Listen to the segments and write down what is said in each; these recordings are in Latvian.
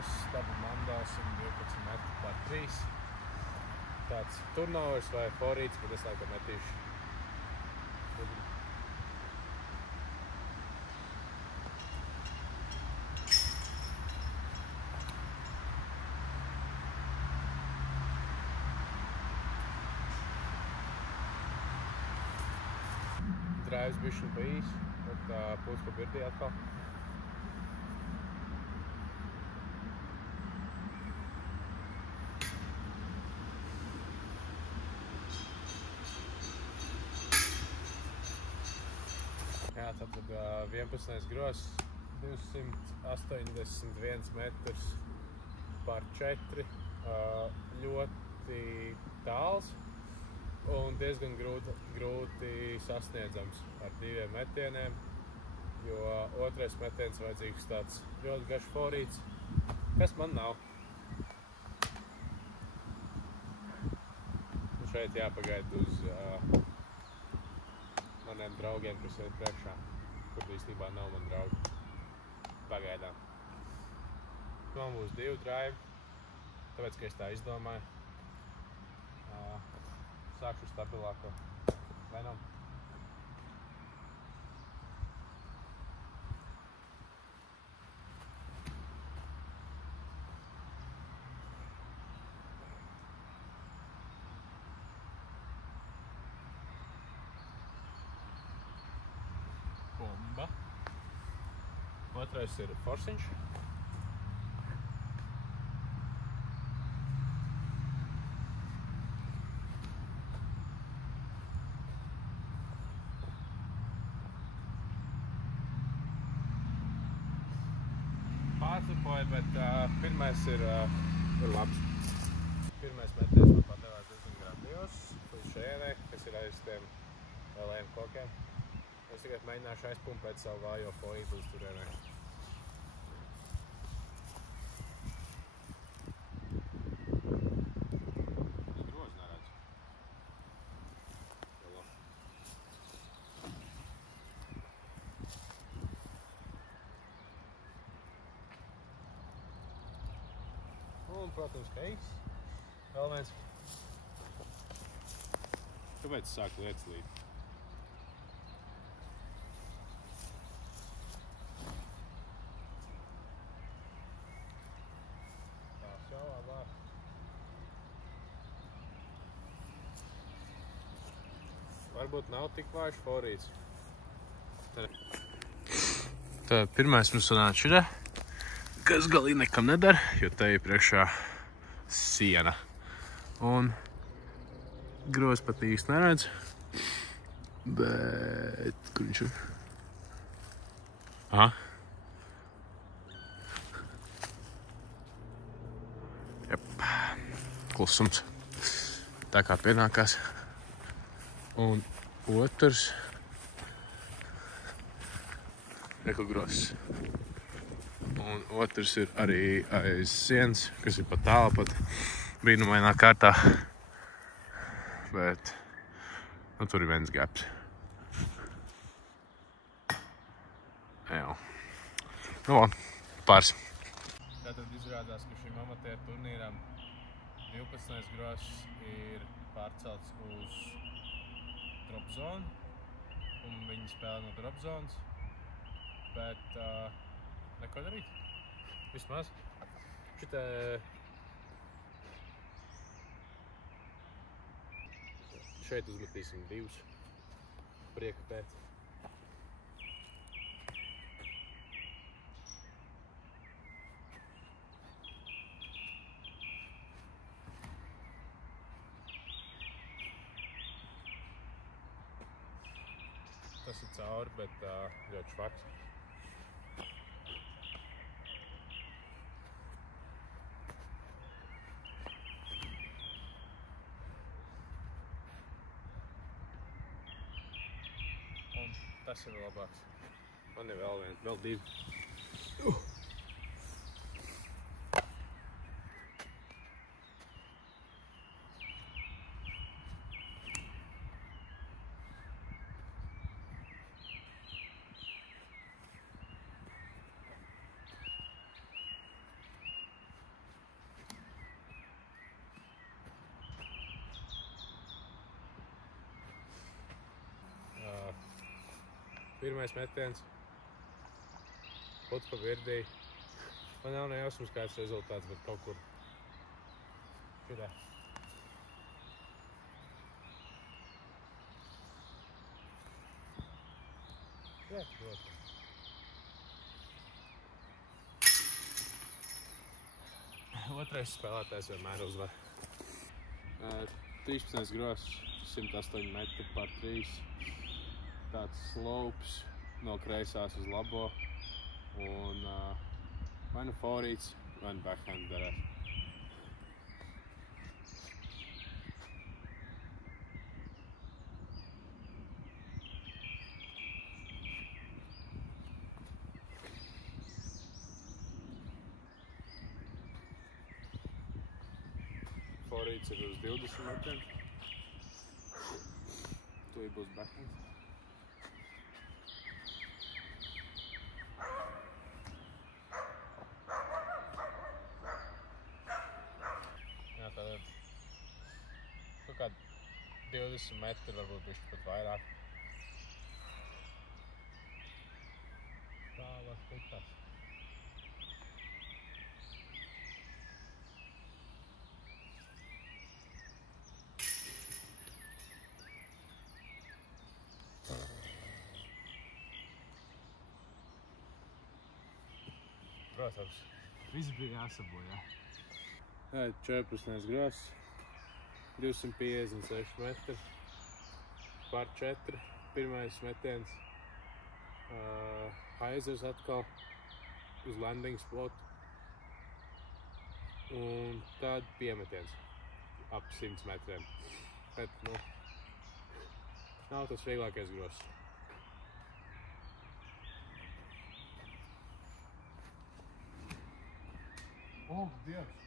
gross, dabu mandās un 12 metru par 3. Tāds turnovers vai forīts, bet es laikam metīšu. Drives bišķiņ pa īsu, bet pūs pa birdī atkal. Jā, tad 11. gross, 281 metrs par 4, ļoti tāls un diezgan grūti sasniedzams ar 2 metieniem, jo otrais metiens vajadzīgs tāds ļoti garš forīts, kas man nav. Un šeit jāpagaida uz maniem draugiem, kas ir priekšā, kur īstenībā nav man draugi. Pagaidām. Man būs 2 drive, tāpēc, ka es tā izdomāju. Sākšu stabilāko Venom. Bomba. Otrais ir forsiņš. Pārslipoja, bet pirmais ir labs. Pirmais metiens man padevās diezgan grandios uz šēnē, kas ir aiz tiem lielajiem kokiem. Es tagad mēģināšu aizpumpēt savu vājo forītu uz turienē. Es grozu neredzu. Un, protams, ka X. Vēl viens. Kāpēc sāk lietas līt? Tās jau labāk. Varbūt nav tik vājš forīts. Tad pirmais mums sanāca šitā, kas galīgi nekam nedara, jo te ir priekšā siena. Un groz pat īsti neredz, bet kur viņš ir? Aha. Jep, klusums. Tā kā pienākās. Un otrs neko gross. Un otrs ir arī aiz sienas, kas ir pat tālu pat brīnumainā kārtā. Bet nu, tur ir viens gaps. Jā. Nu, pāris. Tātad izrādās, ka šim amatieru turnīram 12. gross ir pārcelts uz drop zonu, un viņi spēlē no drop zonas, bet neko darīt. Vismaz. Šitā šeit uzmetīsim 2 prieka pēc. Tas ir cauri, bet ļoti švaks. Tas ir labāks. Man ir vēl 2. Pirmais metiens. Puts pa virdī. Man nav nejausmas kāds rezultāts, bet kaut kur šitā. Jā, protams. Otrais spēlētājs vienmēr uzvar. 13. gross, 108 metri par 3. Tāds slopes no kreisās uz labo. Un vai nu forīts, vai nu backhand derēs. Forīts ir uz 20 metriem. Tūlīt būs backhand. Jā, tad ir kaut kādi 20 metri, varbūt bišķi pat vairāk. Tā var sliktās. Protams, viss bija jāsabojā. 14. gross, 256 metri par 4. Pirmais metiens aizers atkal uz landing spot. Un tad piemetiens ap 100 metriem. Bet, nav tas vieglākais gross. Oh, Dievs!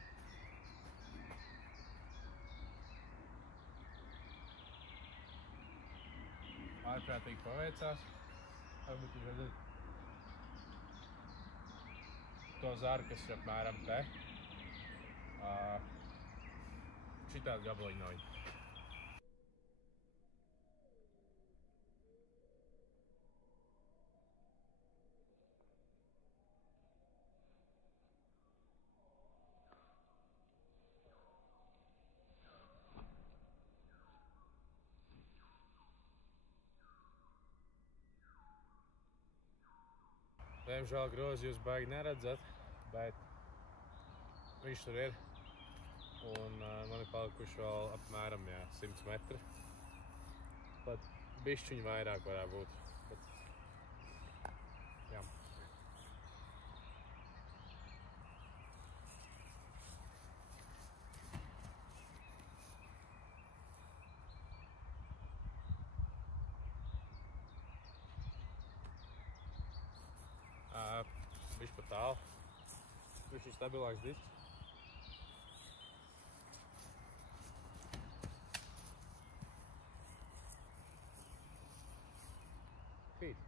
Ārprātīgi paveicās. Varbūt jūs redzat to zaru, kas ir apmēram te. Šitādi gabaliņi no viņa. Diemžēl grozi jūs baigi neredzat, bet viņš tur ir. Un man ir palikuši vēl apmēram 100 metri. Pat bišķiņi vairāk varētu būt. Bet, jā. Bišķi pa tālu. Bišķi stabilāks disks. Fīt.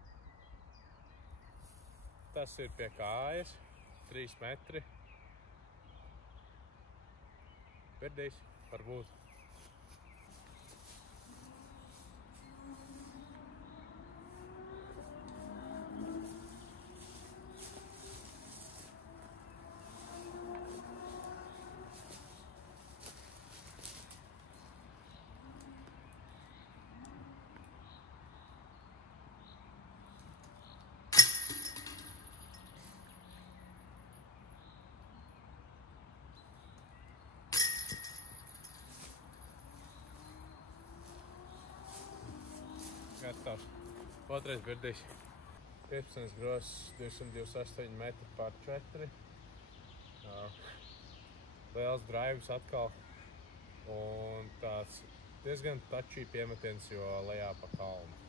Tas ir pie kājas, 3 metri. Virdīs, varbūt. Gatavs. Otrais virdīs. 15. gross, 228 metri par 4. Liels drives atkal. Un tāds diezgan touchy piemetiens, jo lejā pa kalnu.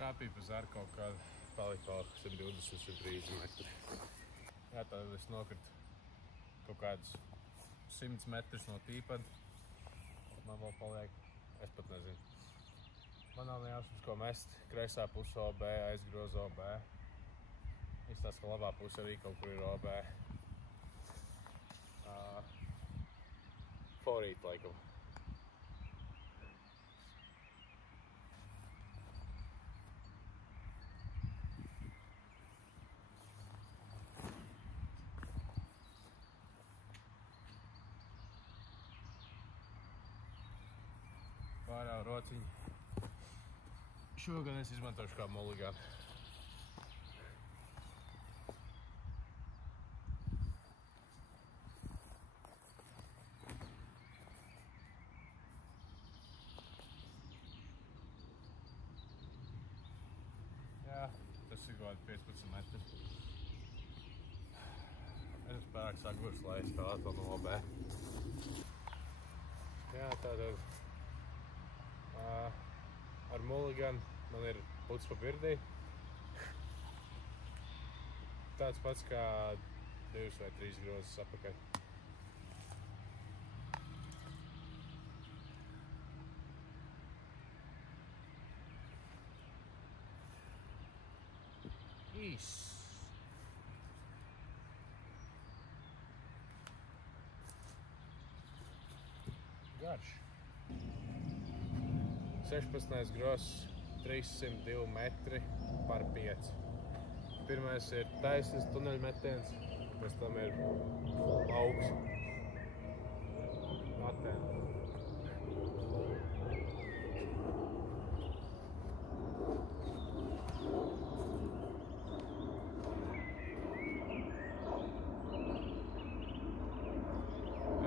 Trāpīja pa zaru kaut kādu, palika vēl 120-130 metri. Jā, tad es nokritu kaut kādus 100 metrus no tīpad. Man vēl paliek, es pat nezinu. Man nav nejausmas, ko mest. Kreisā puse OB, aizgroza OB. Izstāsta, ka labā puse arī kaut kur ir OB. Forīt laikam. Pārāv rociņi. Šogad es izmantošu kā mulliganu. Jā, tas ir kaut 15 metri. Es esmu pārāk sagurs, lai es tā atkal no OB. Jā, tātad ar mulliganu man ir puts pa birdī. Tāds pats kā 2 vai 3 grozas apakaļ. Īs. Garš. 16. grozs, 302 metri par 5. Pirmais ir taisnes tuneļmetiens, pēc tam ir lauks. Atēn.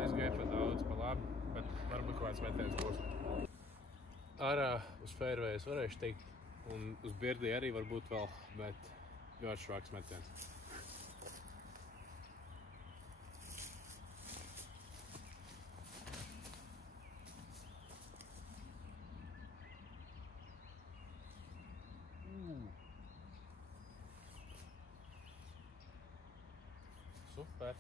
Aizgāju pa daudz, pa labi, bet varbūt kaut kāds metiens būs. Ārā uz fairways varēšu teikt, un uz birdī arī varbūt vēl, bet ļoti švāks metiens. Super!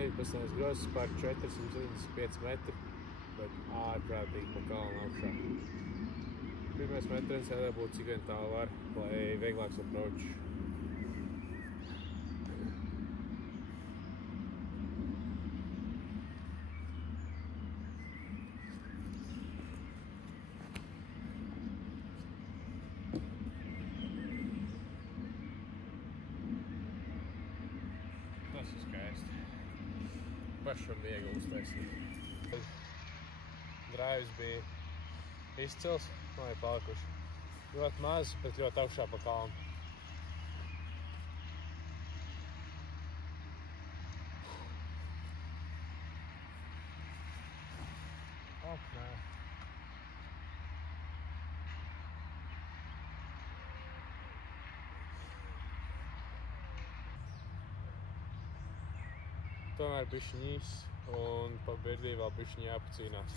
17. grozs par 475 metri, bet ārprātīgi pa kalnu augšā. Pirmais metiens jābūt cik vien tālu var, lai vieglāks approach. Tas ir skaisti. Pašam viegli uztaisīt. Drāvis bija izcils, man ir palikuši ļoti maz, bet ļoti augšā pa kalnu. Nē. Tomēr bišķiņ īs, un pa birdī vēl bišķiņ jāpacīnās.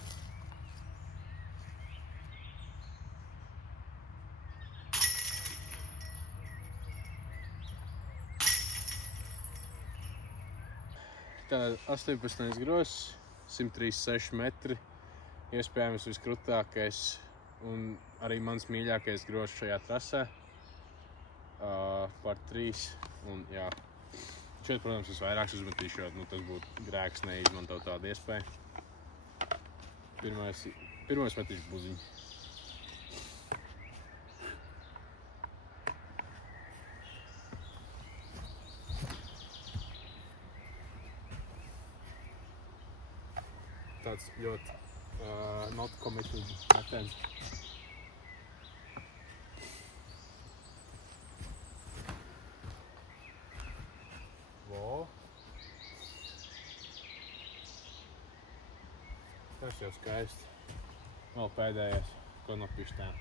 Tātad 18. grozs, 136 metri, iespējams viskrutākais un arī mans mīļākais grozs šajā trasē. Par 3, un jā. Šeit, protams, es vairāks uzmetīšu, jo tas būtu grēks neizmantot tādu iespēju. Pirmais metīšu buziņu. Tāds ļoti not committed metiens. Tas jau skaisti. Vēl pēdējais, ko no pištēm.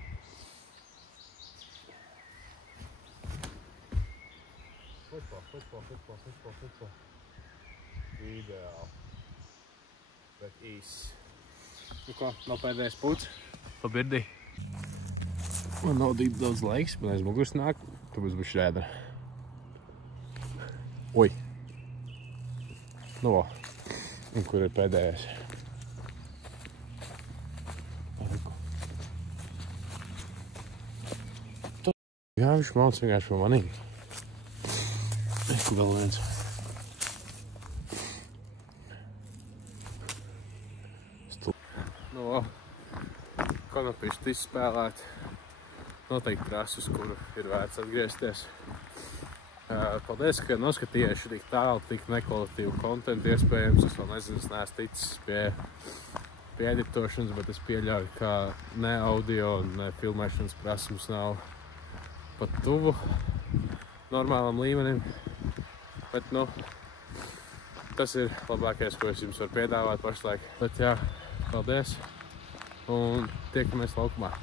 Futbol. Ideāli. Bet īss. Nu ko, vēl pēdējais puts pa birdī. Man nav tik daudz laiks, man aiz muguras nāk, tāpēc būs šķēdra. Oi! Nu, un kur ir pēdējais? Jā, viņš mauc vienkārši pa manīm. Kur vēl viens. Nu, konopišķi izspēlēt. Noteikti trasi, uz kuru ir vērts atgriezties. Paldies, ka noskatījies tik tālu, tik nekvalitīvu kontentu iespējams. Es vēl nezinu, es neesmu ticis pie editošanas, bet es pieļauju, ka ne audio un ne filmēšanas prasmes nav pat tuvu normālam līmenim. Bet, nu, tas ir labākais, ko es jums varu piedāvāt pašlaik. Bet jā, paldies un tiekamies laukumā.